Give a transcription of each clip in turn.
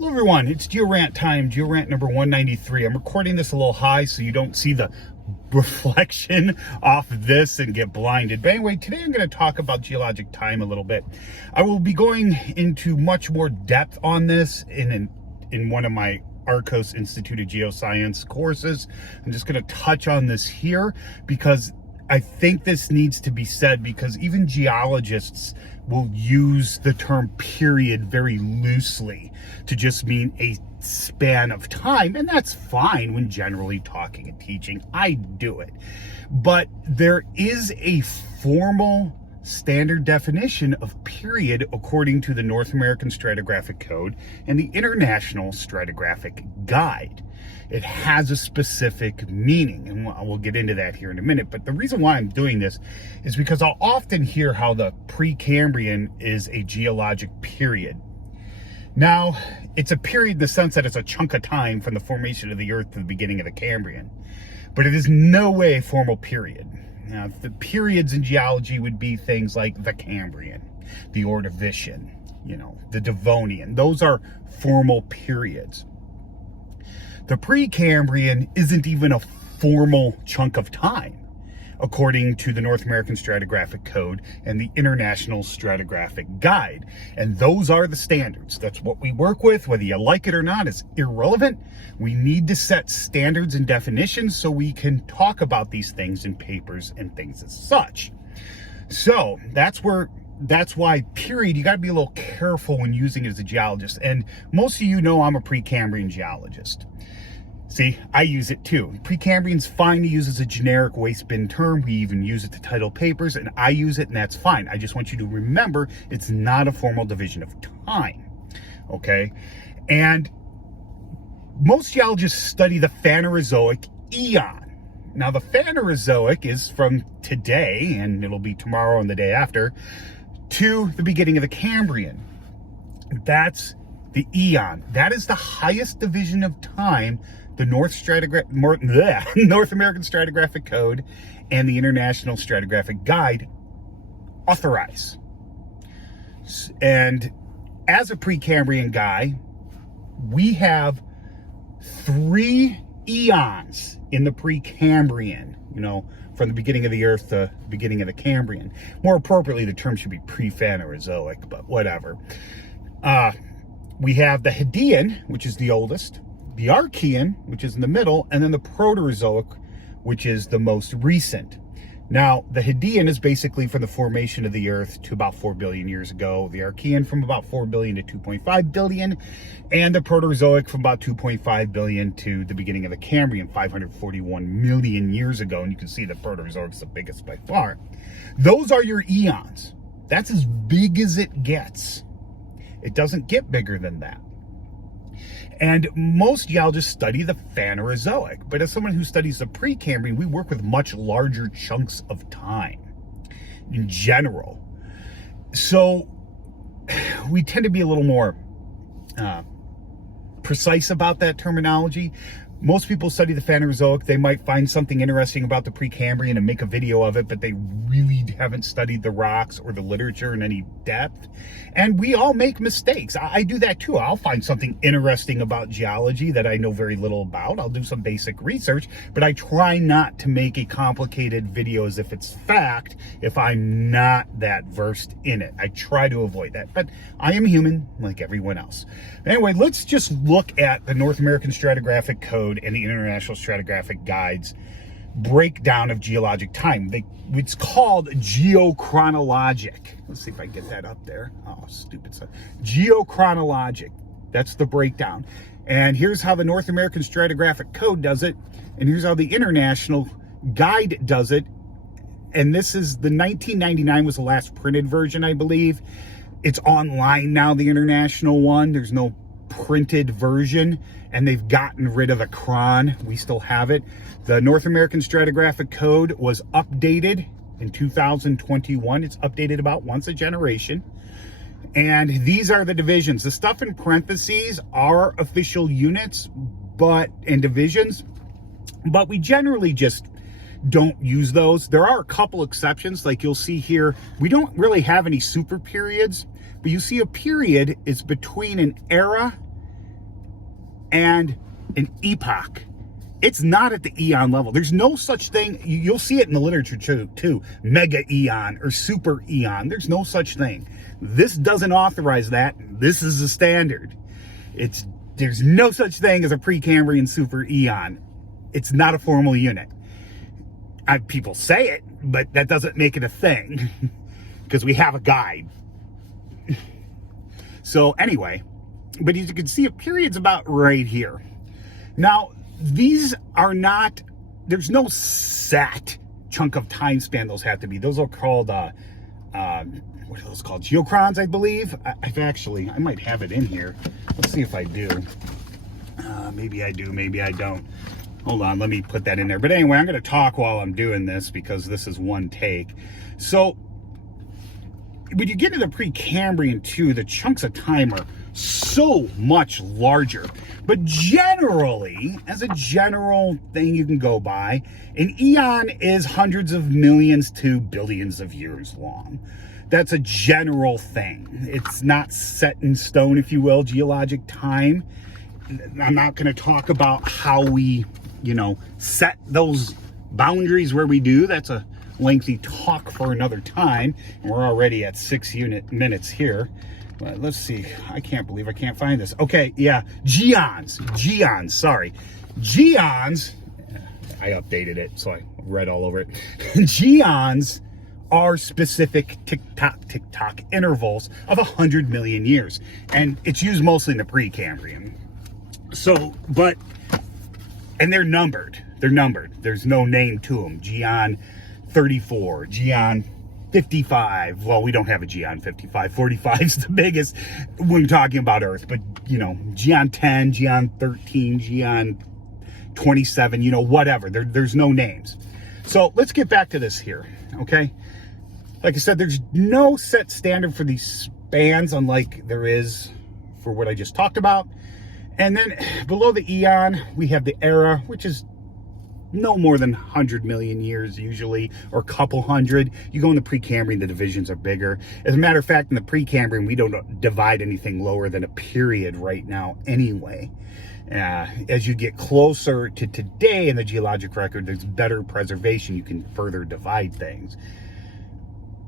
Hello everyone, it's Geo-Rant time, Geo-Rant number 193. I'm recording this a little high so you don't see the reflection off of this and get blinded. But anyway, today I'm going to talk about geologic time a little bit. I will be going into much more depth on this in one of my Arcos Institute of Geoscience courses. I'm just going to touch on this here because I think this needs to be said, because even geologists will use the term period very loosely to just mean a span of time, and that's fine when generally talking and teaching. I do it. But there is a formal standard definition of period according to the North American Stratigraphic Code and the International Stratigraphic Guide. It has a specific meaning, and we'll get into that here in a minute. But the reason why I'm doing this is because I'll often hear how the Precambrian is a geologic period. Now, it's a period in the sense that it's a chunk of time from the formation of the Earth to the beginning of the Cambrian, but it is no way a formal period. Now, the periods in geology would be things like the Cambrian, the Ordovician, the Devonian. Those are formal periods. The Precambrian isn't even a formal chunk of time, according to the North American Stratigraphic Code and the International Stratigraphic Guide. And those are the standards. That's what we work with. Whether you like it or not is irrelevant. We need to set standards and definitions so we can talk about these things in papers and things as such. So that's why period, you got to be a little careful when using it as a geologist. And most of you know I'm a Precambrian geologist. See, I use it too. Precambrian's fine to use as a generic waste bin term. We even use it to title papers, and I use it, and that's fine. I just want you to remember it's not a formal division of time, okay? And most geologists study the Phanerozoic eon. Now, the Phanerozoic is from today, and it'll be tomorrow and the day after, to the beginning of the Cambrian. That's the eon. That is the highest division of time the North American Stratigraphic Code and the International Stratigraphic Guide authorize. And as a Precambrian guy, we have 3 eons in the Precambrian, from the beginning of the Earth to the beginning of the Cambrian. More appropriately, the term should be Pre-Phanerozoic, but whatever. We have the Hadean, which is the oldest, the Archean, which is in the middle, and then the Proterozoic, which is the most recent. Now, the Hadean is basically from the formation of the Earth to about 4 billion years ago, the Archean from about 4 billion to 2.5 billion, and the Proterozoic from about 2.5 billion to the beginning of the Cambrian, 541 million years ago, and you can see the Proterozoic is the biggest by far. Those are your eons. That's as big as it gets. It doesn't get bigger than that. And most geologists study the Phanerozoic, but as someone who studies the Precambrian, we work with much larger chunks of time in general. So we tend to be a little more precise about that terminology. Most people study the Phanerozoic. They might find something interesting about the Precambrian and make a video of it, but they really haven't studied the rocks or the literature in any depth. And we all make mistakes. I do that too. I'll find something interesting about geology that I know very little about. I'll do some basic research, but I try not to make a complicated video as if it's fact if I'm not that versed in it. I try to avoid that, but I am human like everyone else. Anyway, let's just look at the North American Stratigraphic Code and the International Stratigraphic Guide's breakdown of geologic time. It's called geochronologic. Let's see if I can get that up there. Oh, stupid stuff. Geochronologic. That's the breakdown. And here's how the North American Stratigraphic Code does it. And here's how the International Guide does it. And this is the 1999 was the last printed version, I believe. It's online now, the international one. There's no printed version, and they've gotten rid of the cron. We still have it. The North American Stratigraphic Code was updated in 2021. It's updated about once a generation. And these are the divisions. The stuff in parentheses are official units and divisions, but we generally just don't use those. There are a couple exceptions, like you'll see here. We don't really have any super periods, but you see a period is between an era and an epoch. It's not at the eon level. There's no such thing. You'll see it in the literature too. Mega eon or super eon. There's no such thing. This doesn't authorize that. This is the standard. There's no such thing as a Precambrian super eon. It's not a formal unit. People say it, but that doesn't make it a thing because we have a guide. So anyway, but as you can see, a period's about right here. Now, these are not, there's no set chunk of time span those have to be. Those are called, what are those called? Geo-Rants, I believe. I might have it in here. Let's see if I do. Maybe I do, maybe I don't. Hold on, let me put that in there. But anyway, I'm going to talk while I'm doing this because this is one take. So, when you get into the Precambrian too, the chunks of time are so much larger. But generally, as a general thing you can go by, an eon is hundreds of millions to billions of years long. That's a general thing. It's not set in stone, if you will, geologic time. I'm not going to talk about how we, set those boundaries where we do. That's a lengthy talk for another time. And we're already at 6 minutes here. Let's see. I can't believe I can't find this. Okay, yeah. Geons, sorry. Geons, I updated it, so I read all over it. Geons are specific tick-tock intervals of 100 million years. And it's used mostly in the Precambrian. So, and they're numbered. There's no name to them. Geon 34, Geon 55. Well, we don't have a Geon 55. 45 is the biggest when we're talking about Earth. But, Geon 10, Geon 13, Geon 27, whatever. There's no names. So let's get back to this here, okay? Like I said, there's no set standard for these spans, unlike there is for what I just talked about. And then below the eon, we have the era, which is no more than 100 million years usually, or a couple hundred. You go in the Precambrian, the divisions are bigger. As a matter of fact, in the Precambrian, we don't divide anything lower than a period right now anyway. As you get closer to today in the geologic record, there's better preservation. You can further divide things.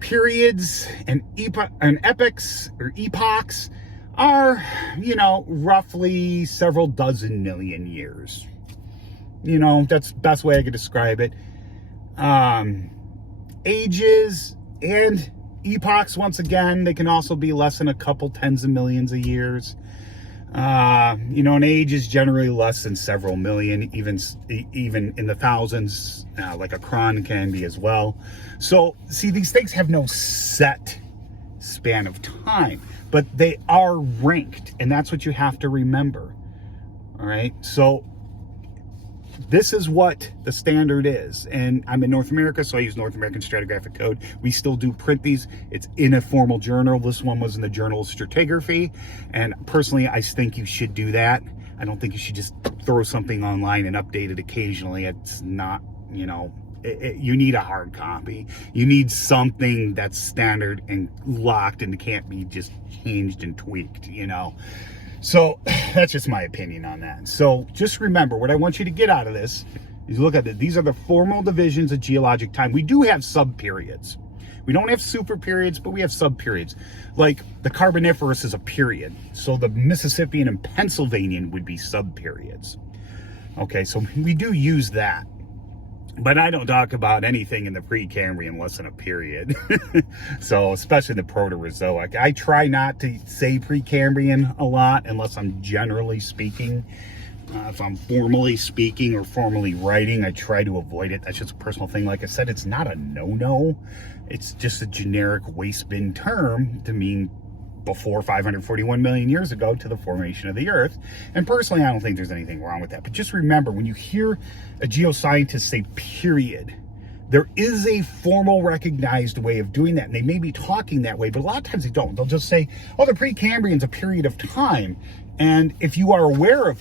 Periods and epochs or epochs are, roughly several dozen million years. That's the best way I could describe it. Ages and epochs, once again, they can also be less than a couple tens of millions of years. An age is generally less than several million, even in the thousands, like a cron can be as well. So, see, these things have no set span of time, but they are ranked, and that's what you have to remember. All right, so this is what the standard is, and I'm in North America, so I use North American Stratigraphic Code. We still do print these. It's in a formal journal. This one was in the Journal of Stratigraphy, and personally, I think you should do that. I don't think you should just throw something online and update it occasionally. It's not, you need a hard copy. You need something that's standard and locked and can't be just changed and tweaked, So that's just my opinion on that. So just remember, what I want you to get out of this is look at it. These are the formal divisions of geologic time. We do have sub-periods. We don't have super periods, but we have sub-periods. Like the Carboniferous is a period. So the Mississippian and Pennsylvanian would be sub-periods. Okay, so we do use that. But I don't talk about anything in the Precambrian less than a period. So, especially the Proterozoic. I try not to say Precambrian a lot unless I'm generally speaking. If I'm formally speaking or formally writing, I try to avoid it. That's just a personal thing. Like I said, it's not a no-no. It's just a generic waste bin term to mean before 541 million years ago to the formation of the Earth. And personally, I don't think there's anything wrong with that. But just remember, when you hear a geoscientist say period, there is a formal recognized way of doing that. And they may be talking that way, but a lot of times they don't. They'll just say, oh, the Precambrian's a period of time. And if you are aware of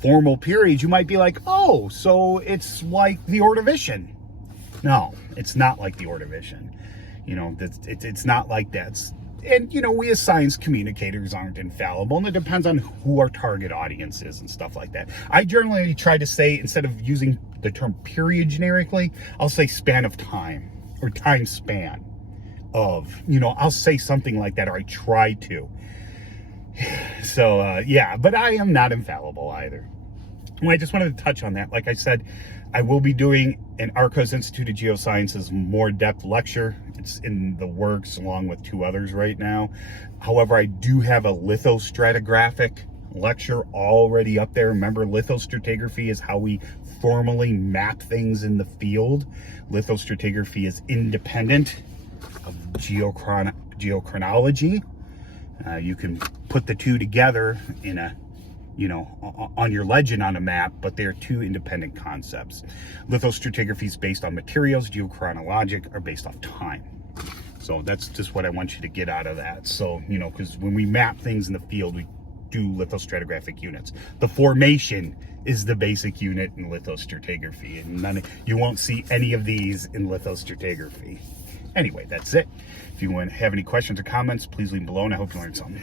formal periods, you might be like, oh, so it's like the Ordovician. No, it's not like the Ordovician. It's not like that. and, you know, we as science communicators aren't infallible, and it depends on who our target audience is and stuff like that. I generally try to say, instead of using the term period generically, I'll say span of time, or time span of, you know, I'll say something like that, or I try to. So, yeah, but I am not infallible either. Well, I just wanted to touch on that. Like I said, I will be doing an Arcos Institute of Geosciences more depth lecture. It's in the works along with 2 others right now. However, I do have a lithostratigraphic lecture already up there. Remember, lithostratigraphy is how we formally map things in the field. Lithostratigraphy is independent of geochronology. You can put the 2 together in a, you know, on your legend on a map, but they're 2 independent concepts. Lithostratigraphy is based on materials. Geochronologic are based off time. So that's just what I want you to get out of that. So, you know, because when we map things in the field, we do lithostratigraphic units. The formation is the basic unit in lithostratigraphy, and you won't see any of these in lithostratigraphy. Anyway, that's it. If you have any questions or comments, please leave them below, and I hope you learned something.